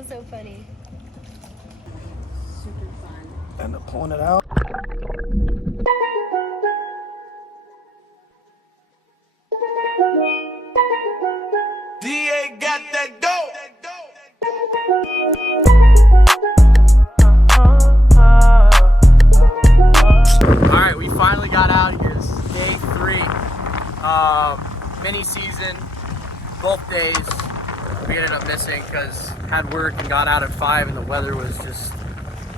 was so funny. Super fun. End up pulling it out. DA got that dope. Alright, we finally got out here. This is day 3. Mini season, both days. We ended up missing because had work and got out at 5 and the weather was just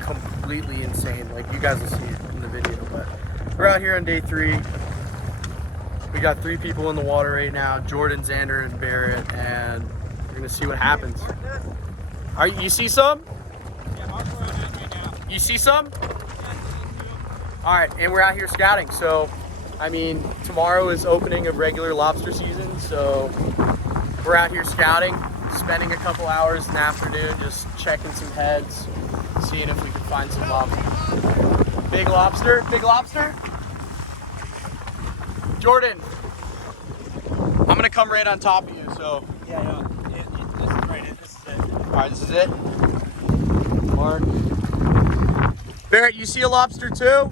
completely insane. Like you guys will see it in the video, but we're out here on day 3. We got 3 people in the water right now, Jordan, Xander, and Barrett, and we're gonna see what happens. You see some? You see some? All right, and we're out here scouting. So, I mean, tomorrow is opening of regular lobster season. So we're out here scouting, spending a couple hours in the afternoon, just checking some heads, seeing if we can find some lobster. Big lobster, big lobster. Jordan, I'm gonna come right on top of you, so. Yeah, this is right it. This is it. All right, this is it. Mark. Barrett, you see a lobster too?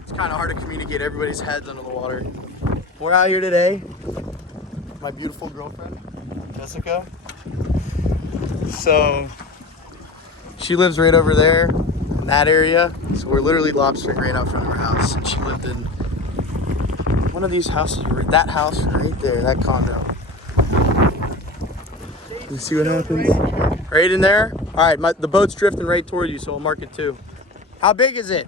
It's kind of hard to communicate. Everybody's heads under the water. We're out here today. My beautiful girlfriend, Jessica. So, she lives right over there in that area. So we're literally lobstering right out front of her house. She lived in one of these houses, that house right there, that condo. You see what happens? Right in there? All right, the boat's drifting right toward you, so I'll mark it too. How big is it?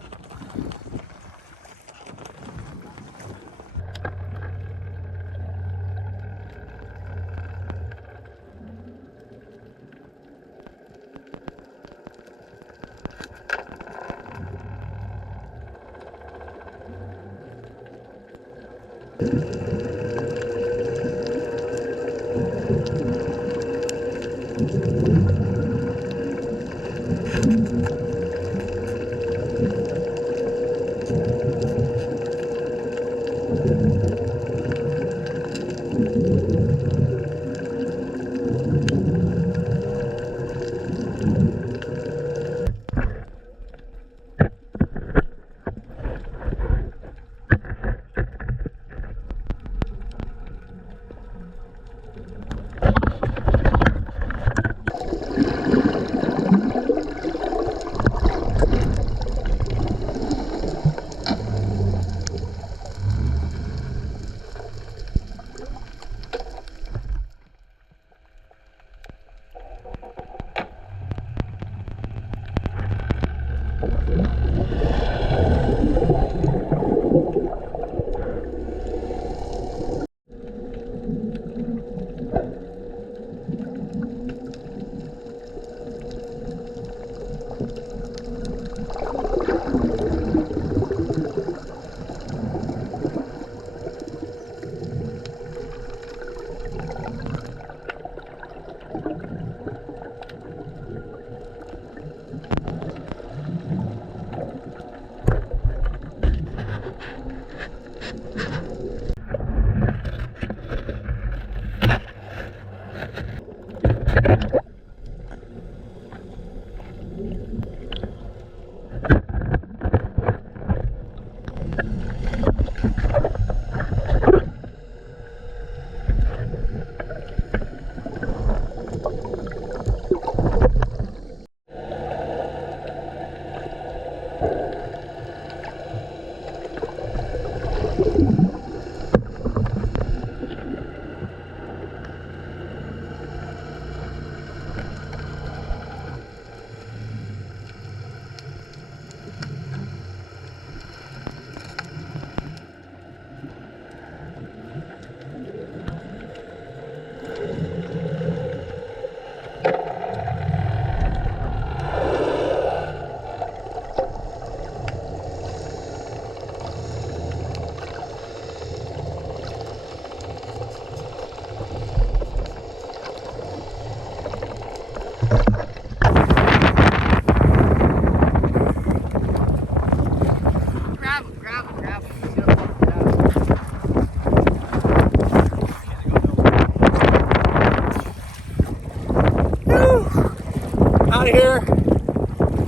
out of here.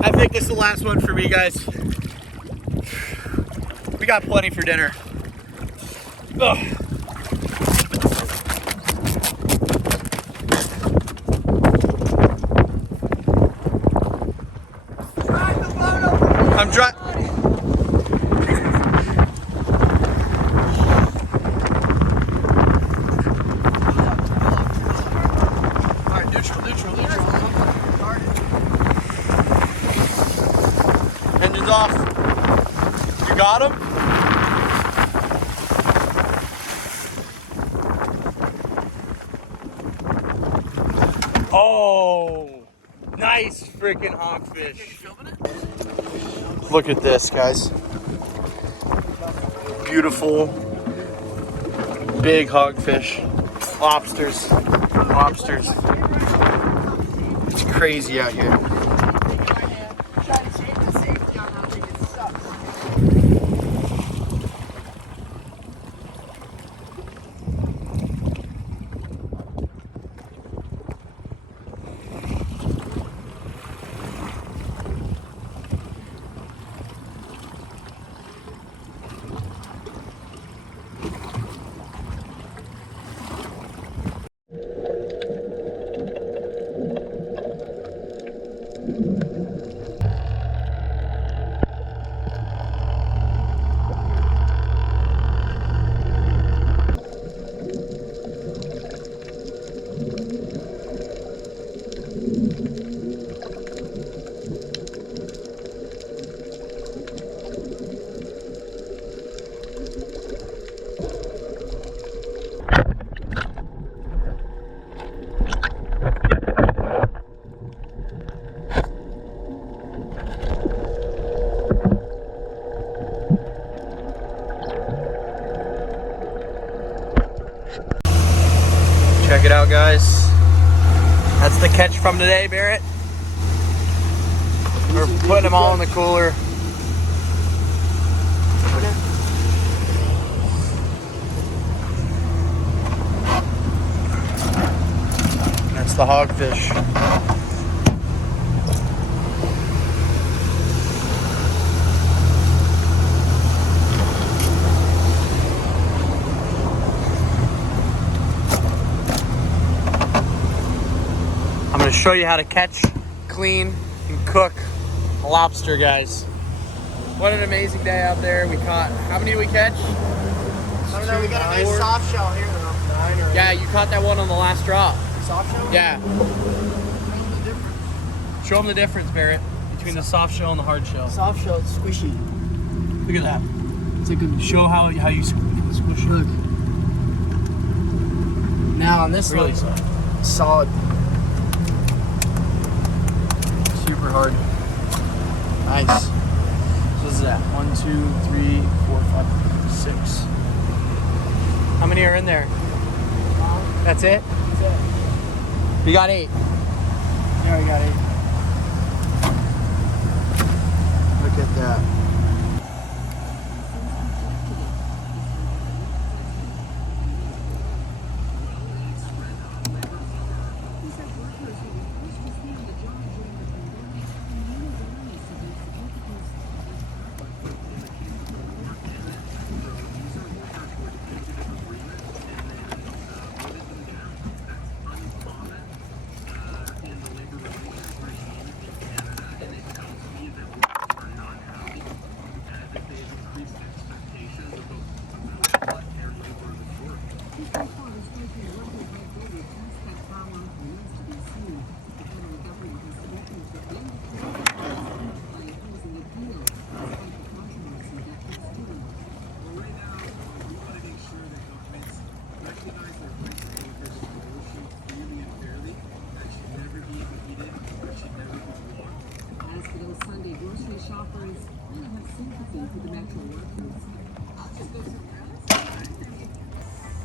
I think this is the last one for me, guys. We got plenty for dinner. Ugh. I'm driving. Alright, neutral. Engine's off. You got him? Oh, nice freaking hogfish. Look at this, guys. Beautiful, big hogfish. Lobsters. It's crazy out here. Check it out, guys. That's the catch from today, Barrett. We're putting them all in the cooler. That's the hogfish. I'm going to show you how to catch, clean, and cook a lobster, guys. What an amazing day out there. We caught, how many did we catch? I don't know, we got a nice soft shell here though. 9 or 8. Yeah, you caught that one on the last drop. Soft shell? Yeah. Show them the difference, Barrett, between the soft shell and the hard shell. Soft shell, it's squishy. Look at that. It's a good. Show how you squish it. Look. Now on this Really one, soft. solid. Super hard. Nice. So what is that? 1, 2, 3, 4, 5, 6. How many are in there? That's it? That's it. We got 8. Yeah, we got 8. Look at that.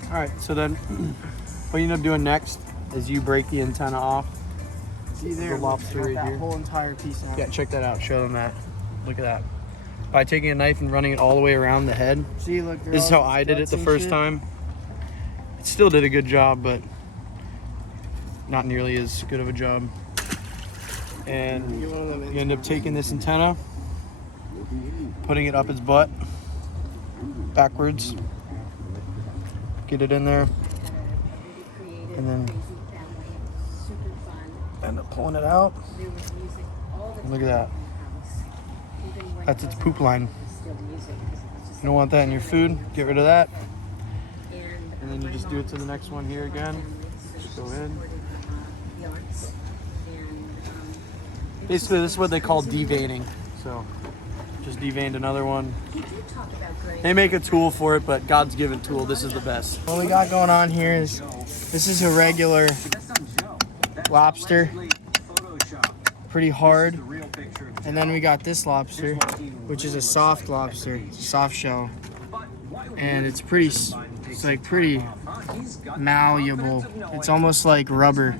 All right, so then what you end up doing next is you break the antenna off. See there, The lobster got right that here. whole entire piece out. Yeah, check that out. Show them that. Look at that. By taking a knife and running it all the way around the head. See, look. This is how I did it the first time. It still did a good job, but not nearly as good of a job. And you end up taking this antenna, putting it up its butt, backwards, get it in there, and then end up pulling it out. And look at that. That's its poop line. You don't want that in your food, get rid of that. And then you just do it to the next one here again. Just go in. Basically, this is what they call deveining. So, just deveined another one. They make a tool for it, but God's given tool. This is the best. What we got going on here is, this is a regular lobster, pretty hard. And then we got this lobster, which is a soft lobster, it's a soft shell. And it's pretty malleable. It's almost like rubber.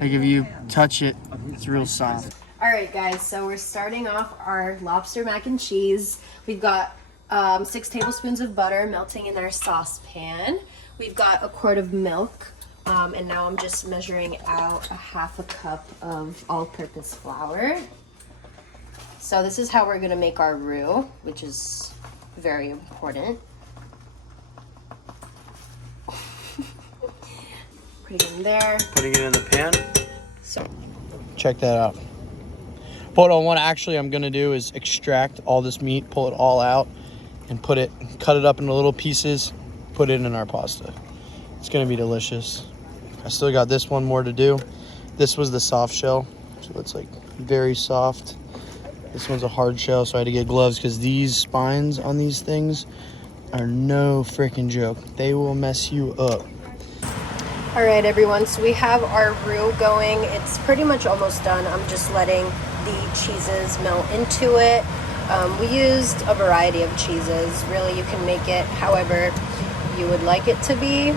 Like if you touch it, it's real soft. All right, guys, so we're starting off our lobster mac and cheese. We've got 6 tablespoons of butter melting in our saucepan. We've got a quart of milk, and now I'm just measuring out a half a cup of all-purpose flour. So this is how we're gonna make our roux, which is very important. Putting it in there. Putting it in the pan. So Check that out. What I want to actually I'm gonna do is extract all this meat, pull it all out, and cut it up into little pieces, put it in our pasta. It's gonna be delicious. I still got this one more to do. This was the soft shell, so it's like very soft. This one's a hard shell, so I had to get gloves because these spines on these things are no freaking joke. They will mess you up. all right, everyone, so we have our roux going. It's pretty much almost done. I'm just letting the cheeses melt into it. We used a variety of cheeses. Really, you can make it however you would like it to be.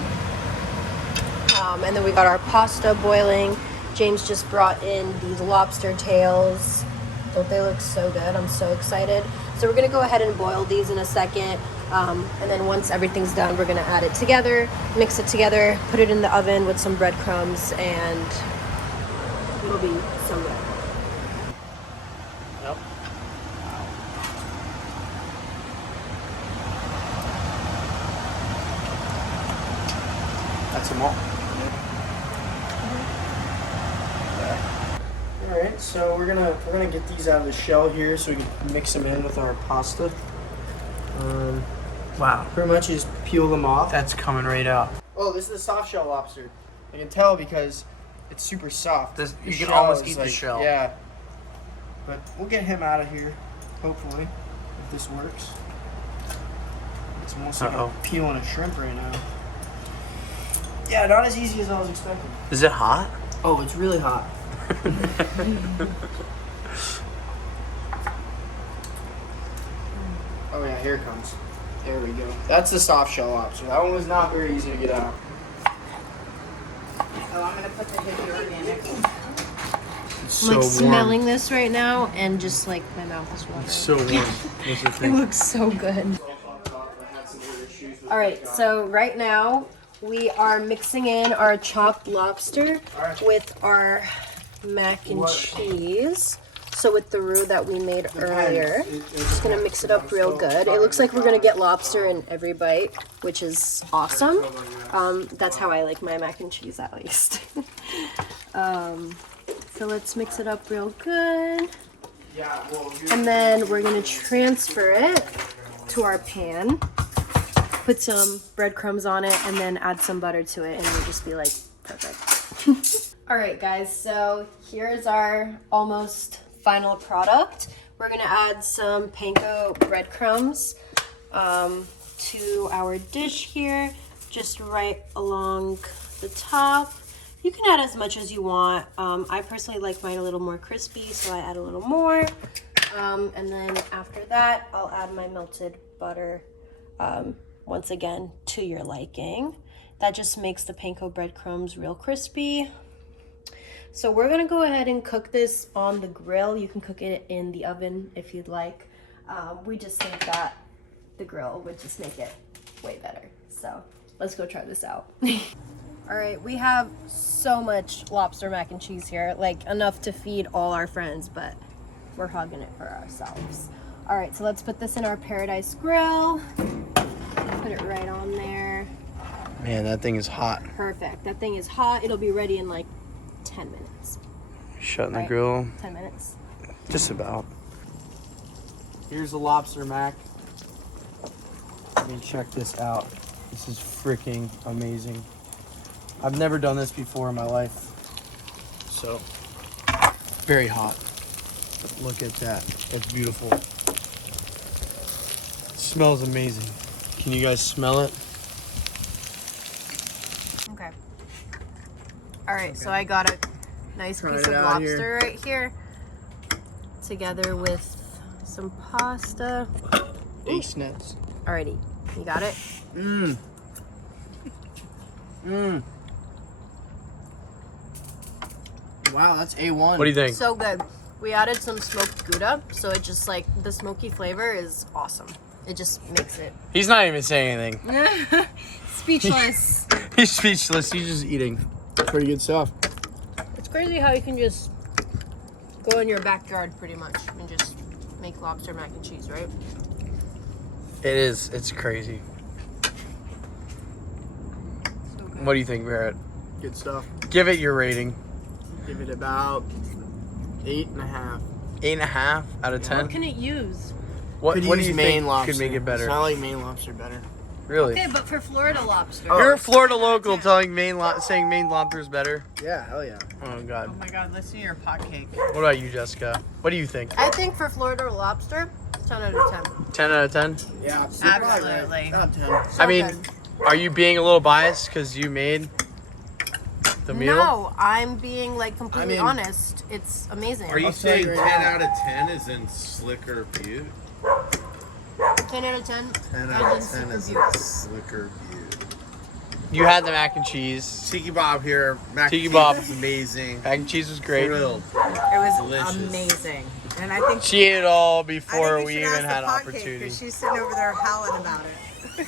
And then we got our pasta boiling. James just brought in these lobster tails. Don't they look so good? I'm so excited. So we're gonna go ahead and boil these in a second. And then once everything's done, we're gonna add it together, mix it together, put it in the oven with some breadcrumbs, and it'll be so good. Yep. That's them all. All right, so we're gonna get these out of the shell here, so we can mix them in with our pasta. Wow. Pretty much just peel them off. That's coming right out. Oh, this is the soft shell lobster. I can tell because it's super soft. You The can shell almost is eat the shell. Yeah. But we'll get him out of here, hopefully, if this works. It's almost like I'm peeling a shrimp right now. Yeah, not as easy as I was expecting. Is it hot? Oh, it's really hot. Oh yeah, here it comes. There we go. That's the soft shell lobster. That one was not very easy to get out. Oh, I'm gonna put the Hippie Organic. It's I'm like smelling this right now, and just like my mouth is watering. It's so warm. What's the It thing? looks so good. All right, so right now we are mixing in our chopped lobster with our mac and cheese. So with the roux that we made earlier, just gonna mix it up real good. It looks like we're gonna get lobster in every bite, which is awesome. That's how I like my mac and cheese, at least. So let's mix it up real good. And then we're gonna transfer it to our pan, put some breadcrumbs on it, and then add some butter to it, and it'll just be like perfect. All right, guys, so here's our almost final product. We're gonna add some panko breadcrumbs to our dish here, just right along the top. You can add as much as you want. I personally like mine a little more crispy, so I add a little more. And then after that, I'll add my melted butter once again to your liking. That just makes the panko breadcrumbs real crispy. So we're gonna go ahead and cook this on the grill. You can cook it in the oven if you'd like. We just think that the grill would just make it way better. So let's go try this out. All right, we have so much lobster mac and cheese here, like enough to feed all our friends, but we're hogging it for ourselves. All right, so let's put this in our Paradise Grill. Put it right on there. Man, that thing is hot. Perfect. That thing is hot. It'll be ready in like 10 minutes. Shutting the Right. grill. 10 minutes. Just about. Here's the lobster mac. And check this out. This is freaking amazing. I've never done this before in my life. So, very hot. Look at that. That's beautiful. It smells amazing. Can you guys smell it? Okay. All right, so I got a nice Try piece it of out lobster right here, together with some pasta. Ace nuts. Alrighty, you got it? Mmm. Mmm. Wow, that's A1. What do you think? So good. We added some smoked Gouda, so it just like the smoky flavor is awesome. It just makes it He's not even saying anything. speechless. He's speechless. He's just eating. Pretty good stuff. It's crazy how you can just go in your backyard pretty much and just make lobster mac and cheese, right? It is. It's crazy. What do you think, Barrett? Good stuff. Give it your rating. Give it about 8.5. 8.5 out of 10. What can it use? What Could do use you Maine think lobster. could make it better? It's not like Maine lobster better. Really? Okay, but for Florida lobster. You're a Florida local telling saying Maine lobster is better? Yeah, hell yeah. Oh god. Oh my god, let's see your pot cake. What about you, Jessica? What do you think? I think for Florida lobster, 10 out of 10. 10 out of 10? Yeah, Absolutely. About 10. So I mean, good. are you being a little biased because you made the meal? No, I'm being like completely I mean- honest. It's amazing. Are you I'll tell saying you 10 right now. out of 10 is in slicker butte? 10 out of 10. 10 I out did of 10 is super in slicker butte. You had the mac and cheese. Tiki Bob here. Mac Tiki and cheese Bob. is amazing. Mac and cheese was great. Thrilled. It was Delicious. amazing. And I think She ate it all I before think we should even ask the had pot cake, opportunity. 'cause she's sitting over there howling about it.